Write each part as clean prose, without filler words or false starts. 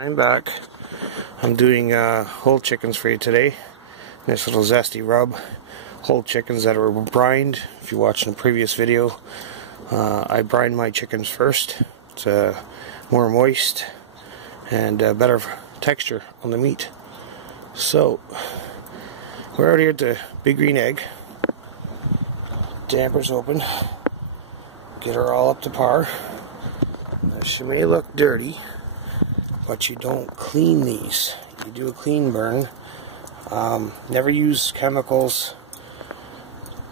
I'm back. I'm doing whole chickens for you today. Nice little zesty rub. Whole chickens that are brined. If you watched the previous video, I brine my chickens first. It's more moist and better texture on the meat. So we're out here at the Big Green Egg. Damper's open. Get her all up to par. Now, she may look dirty, but you don't clean these. You do a clean burn. Never use chemicals.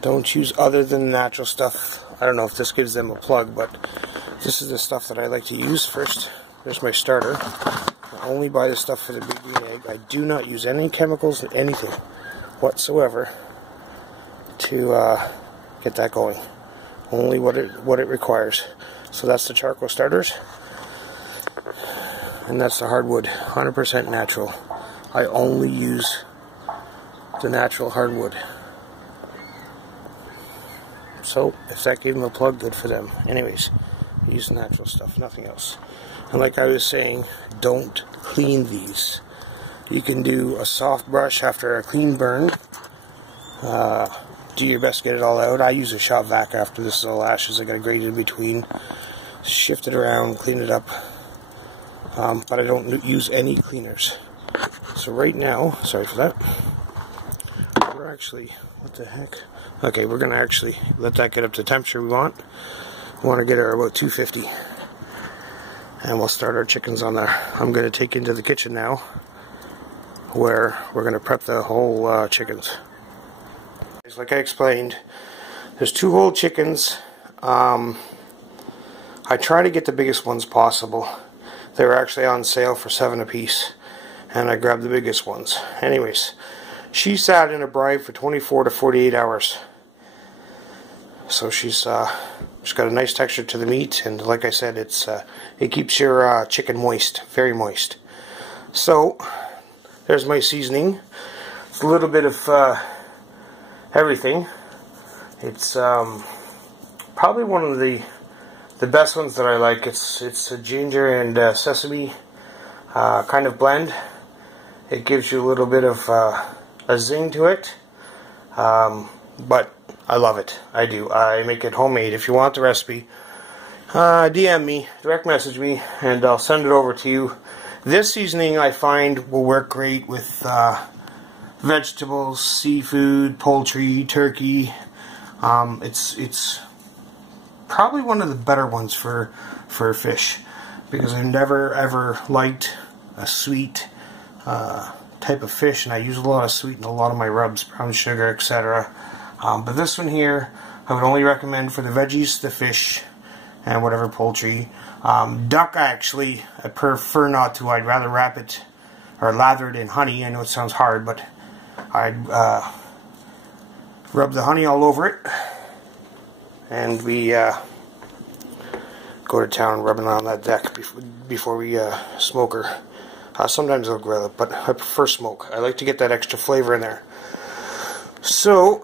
Don't use other than natural stuff. I don't know if this gives them a plug, but this is the stuff that I like to use first. There's my starter. I only buy the stuff for the Big Green Egg. I do not use any chemicals, anything whatsoever to get that going. Only what it requires. So that's the charcoal starters. And that's the hardwood, 100% natural. I only use the natural hardwood. So, if that gave them a plug, good for them. Anyways, use natural stuff, nothing else. And like I was saying, don't clean these. You can do a soft brush after a clean burn. Do your best to get it all out. I use a shop vac after this is all ashes. I got a grate in between. Shift it around, clean it up. But I don't use any cleaners. So right now, sorry for that, we're actually, what the heck? Okay, we're going to actually let that get up to the temperature we want. We want to get her about 250. And we'll start our chickens on there. I'm going to take into the kitchen now, where we're going to prep the whole chickens. Like I explained, there's 2 whole chickens. I try to get the biggest ones possible. They were actually on sale for $7 a piece, and I grabbed the biggest ones. Anyways, she sat in a brine for 24 to 48 hours. So she's got a nice texture to the meat, and like I said, it keeps your chicken moist, very moist. So there's my seasoning. It's a little bit of everything. It's probably one of the best ones that I like. It's a ginger and sesame kind of blend. It gives you a little bit of a zing to it, but I love it. I do. I make it homemade. If you want the recipe, DM me, direct message me, and I'll send it over to you. This seasoning I find will work great with vegetables, seafood, poultry, turkey. It's probably one of the better ones for fish, because I never ever liked a sweet type of fish, and I use a lot of sweet in a lot of my rubs, brown sugar, etc. But this one here, I would only recommend for the veggies, the fish, and whatever poultry. Duck, I prefer not to. I'd rather wrap it or lather it in honey. I know it sounds hard, but I'd rub the honey all over it, and we go to town rubbing on that deck before we smoke her. Sometimes I'll grill it, but I prefer smoke. I like to get that extra flavor in there. So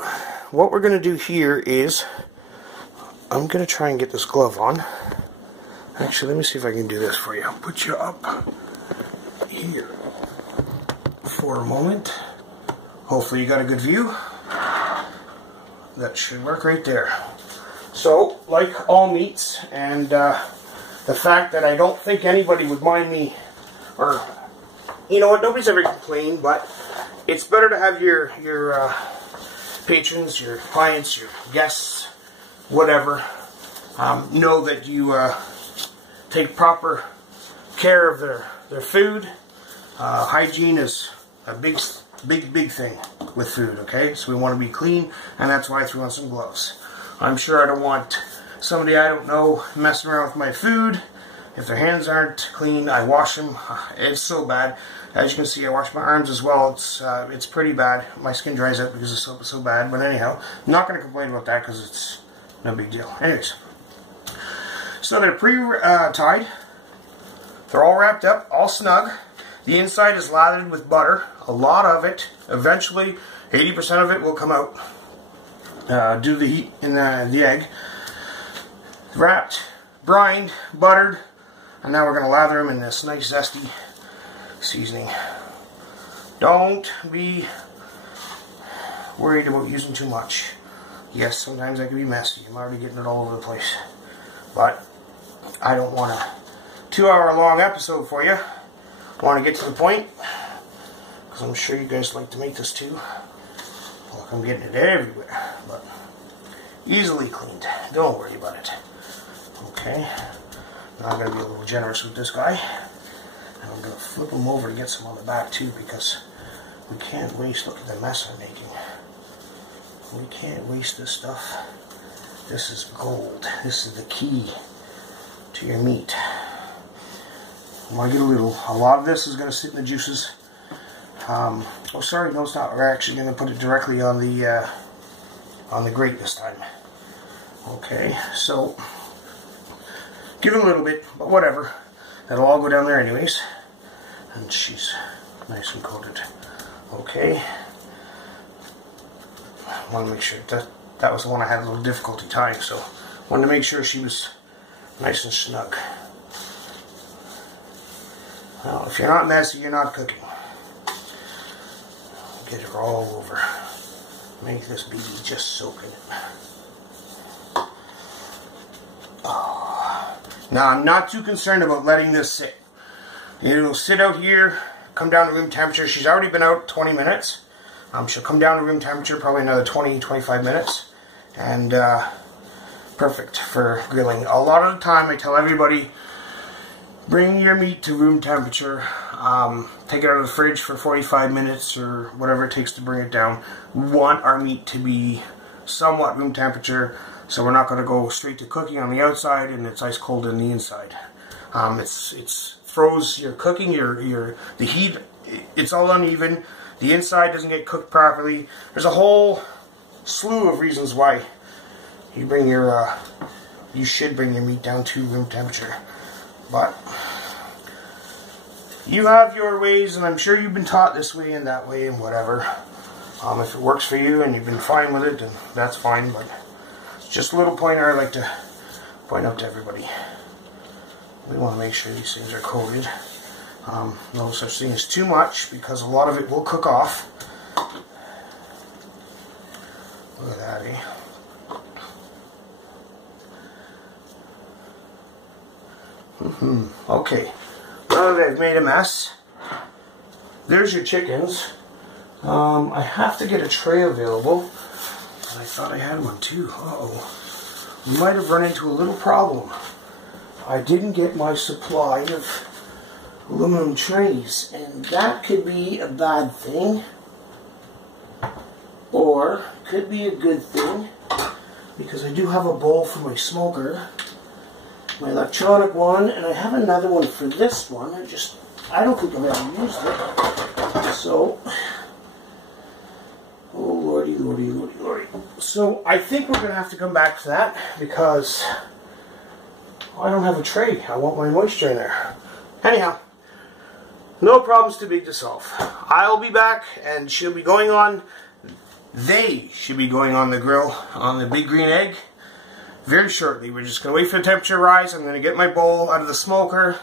what we're going to do here is, I'm going to try and get this glove on. Actually, let me see if I can do this for you. I'll put you up here for a moment. Hopefully you got a good view. That should work right there. So, like all meats, and the fact that I don't think anybody would mind me, or, you know what, nobody's ever complained, but it's better to have your patrons, your clients, your guests, whatever, know that you take proper care of their food. Hygiene is a big thing with food, okay? So we want to be clean, and that's why I threw on some gloves. I'm sure I don't want somebody I don't know messing around with my food. If their hands aren't clean, I wash them. It's so bad. As you can see, I wash my arms as well. It's pretty bad. My skin dries out because it's so bad. But anyhow, I'm not going to complain about that because it's no big deal. Anyways, so they're pre-tied. They're all wrapped up, all snug. The inside is lathered with butter. A lot of it. Eventually, 80% of it will come out due to the heat in the egg. Wrapped, brined, buttered, and now we're going to lather them in this nice zesty seasoning. Don't be worried about using too much. Yes, sometimes that can be messy. I'm already getting it all over the place. But I don't want a 2-hour long episode for you. I want to get to the point, because I'm sure you guys like to make this too. Look, I'm getting it everywhere, but easily cleaned. Don't worry about it. Okay, now I'm going to be a little generous with this guy, and I'm going to flip him over to get some on the back too, because we can't waste. Look at the mess I'm making. We can't waste this stuff. This is gold. This is the key to your meat. I want to get a lot of this is going to sit in the juices. Oh, sorry, no, it's not. We're actually going to put it directly on the grate this time. Okay, so give it a little bit, but whatever. That'll all go down there anyways. And she's nice and coated. Okay. I want to make sure that was the one I had a little difficulty tying, so I wanted to make sure she was nice and snug. Well, if you're not messy, you're not cooking. Get her all over. Make this baby just soak in it. Oh. Now, I'm not too concerned about letting this sit. It'll sit out here, come down to room temperature. She's already been out 20 minutes. She'll come down to room temperature, probably another 20-25 minutes. And perfect for grilling. A lot of the time, I tell everybody, bring your meat to room temperature. Take it out of the fridge for 45 minutes or whatever it takes to bring it down. We want our meat to be somewhat room temperature, so we're not going to go straight to cooking on the outside and it's ice cold on the inside. It's throws your cooking, the heat, it's all uneven. The inside doesn't get cooked properly. There's a whole slew of reasons why you bring you should bring your meat down to room temperature. But you have your ways, and I'm sure you've been taught this way and that way and whatever. If it works for you and you've been fine with it, then that's fine. But it's just a little pointer I like to point out to everybody. We want to make sure these things are coated. No such thing as too much, because a lot of it will cook off. Look at that, eh? Okay, now that I've made a mess, there's your chickens. I have to get a tray available, and I thought I had one too. Uh-oh. We might have run into a little problem. I didn't get my supply of aluminum trays, and that could be a bad thing, or could be a good thing, because I do have a bowl for my smoker, my electronic one, and I have another one for this one. I don't think I've ever used it. So, oh lordy, lordy, lordy, lordy. So I think we're going to have to come back to that, because I don't have a tray. I want my moisture in there. Anyhow, no problem's too big to solve. I'll be back, and she'll be going on, they should be going on the grill on the big green egg very shortly. We're just going to wait for the temperature to rise. I'm going to get my bowl out of the smoker,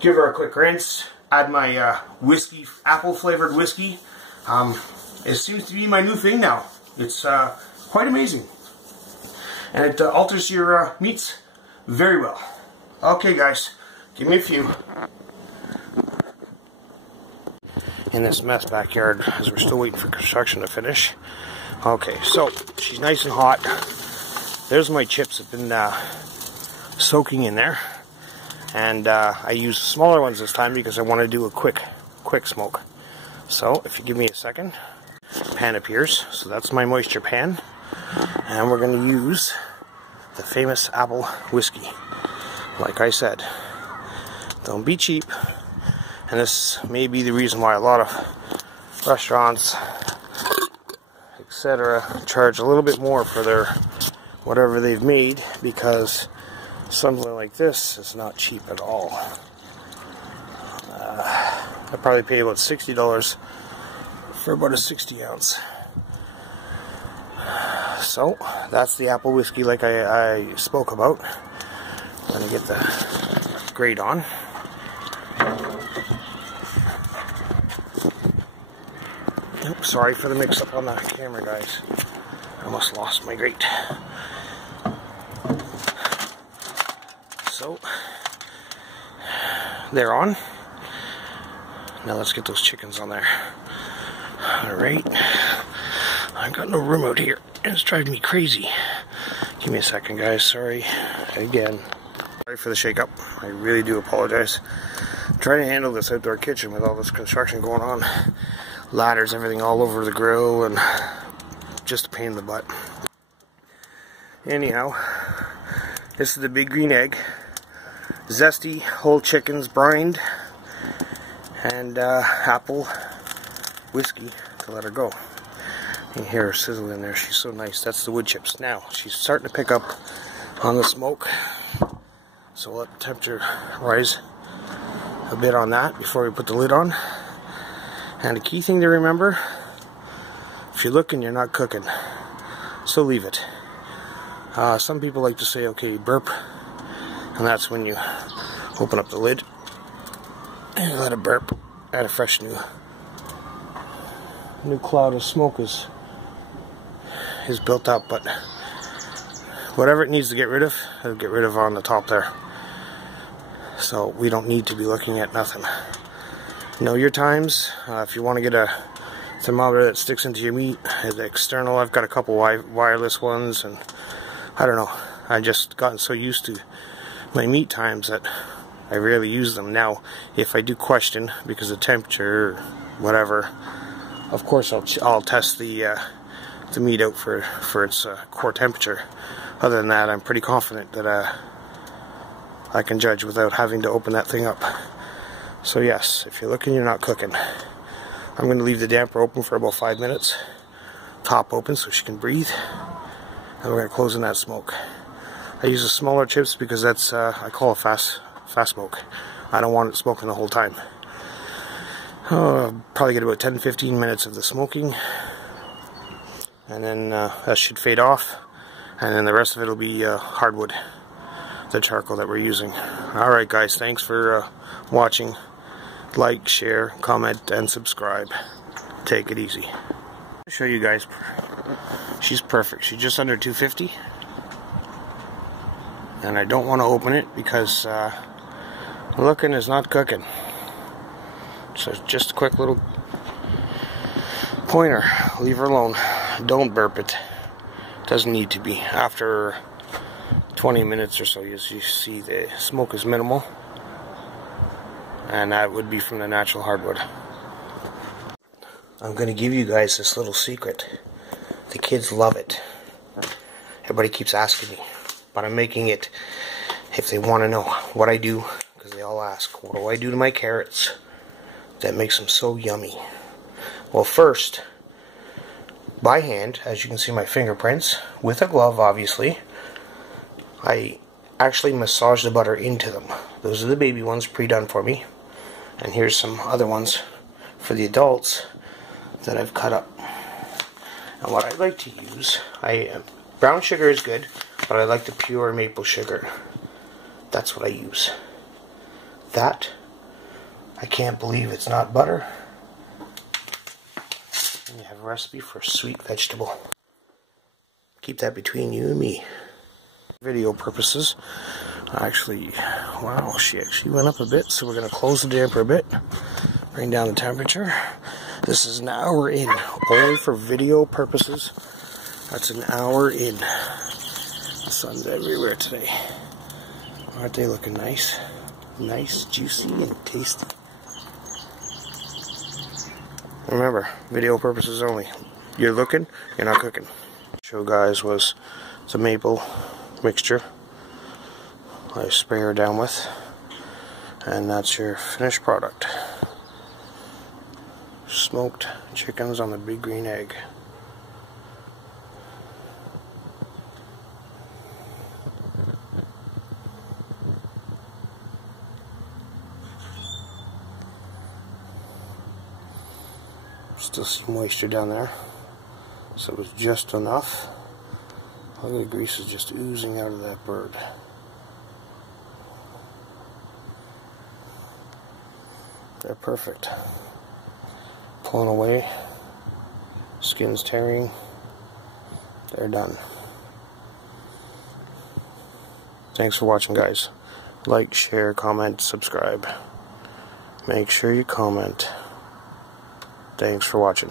give her a quick rinse, add my whiskey, apple flavored whiskey. It seems to be my new thing now. It's quite amazing. And it alters your meats very well. Okay guys, give me a few. In this mess backyard, as we're still waiting for construction to finish. Okay, so she's nice and hot. There's my chips have been soaking in there, and I used smaller ones this time because I want to do a quick smoke. So if you give me a second, pan appears. So that's my moisture pan, and we're going to use the famous apple whiskey. Like I said, don't be cheap. And this may be the reason why a lot of restaurants, etc., charge a little bit more for their whatever they've made, because something like this is not cheap at all. I probably pay about $60 for about a 60 ounce. So that's the apple whiskey like I spoke about. I'm going to get the grate on. Oops, sorry for the mix-up on the camera, guys. I almost lost my grate. So, they're on. Now let's get those chickens on there. Alright. I've got no room out here. It's driving me crazy. Give me a second, guys. Sorry. Again. Sorry for the shake-up. I really do apologize. I'm trying to handle this outdoor kitchen with all this construction going on. Ladders, everything all over the grill, and just a pain in the butt. Anyhow, this is the big green egg. Zesty whole chickens brined, and apple whiskey to let her go. You can hear her sizzle in there. She's so nice. That's the wood chips. Now she's starting to pick up on the smoke, so we'll let the temperature rise a bit on that before we put the lid on. And the key thing to remember, if you're looking, you're not cooking, so leave it. Some people like to say, okay, burp, and that's when you open up the lid and let it burp. Add a fresh new cloud of smoke is built up, but whatever it needs to get rid of, it'll get rid of on the top there. So we don't need to be looking at nothing. Know your times. If you want to get a thermometer that sticks into your meat, the external, I've got a couple wireless ones, and I don't know, I just gotten so used to my meat times that I rarely use them. Now, if I do question because of temperature or whatever, of course I'll test the meat out for its core temperature. Other than that, I'm pretty confident that I can judge without having to open that thing up. So yes, if you're looking, you're not cooking. I'm going to leave the damper open for about 5 minutes, top open so she can breathe, and we're going to close in that smoke. I use the smaller chips because that's I call it fast smoke. I don't want it smoking the whole time. I'll probably get about 10-15 minutes of the smoking, and then that should fade off, and then the rest of it will be hardwood, the charcoal that we're using. Alright guys, thanks for watching. Like, share, comment, and subscribe. Take it easy. I'll show you guys. She's perfect. She's just under 250. And I don't want to open it because looking is not cooking. So just a quick little pointer. Leave her alone. Don't burp it. Doesn't need to be. After 20 minutes or so, as you see, the smoke is minimal. And that would be from the natural hardwood. I'm going to give you guys this little secret. The kids love it. Everybody keeps asking me, but I'm making it if they want to know what I do, because they all ask, what do I do to my carrots that makes them so yummy? Well, first, by hand, as you can see my fingerprints, with a glove obviously, I actually massage the butter into them. Those are the baby ones pre-done for me. And here's some other ones for the adults that I've cut up. And what I like to use, brown sugar is good, but I like the pure maple sugar. That's what I use. That, I can't believe it's not butter. And you have a recipe for a sweet vegetable. Keep that between you and me. Video purposes. Actually, wow, she actually went up a bit, so we're going to close the damper a bit, bring down the temperature. This is an hour in, only for video purposes. That's an hour in. The sun's everywhere today. Aren't they looking nice? Nice, juicy, and tasty. Remember, video purposes only. You're looking, you're not cooking. Show guys was the maple mixture I spray her down with, and that's your finished product. Smoked chickens on the big green egg. Still see moisture down there, so it was just enough. All the grease is just oozing out of that bird. They're perfect. Pulling away. Skin's tearing. They're done. Thanks for watching, guys. Like, share, comment, subscribe. Make sure you comment. Thanks for watching.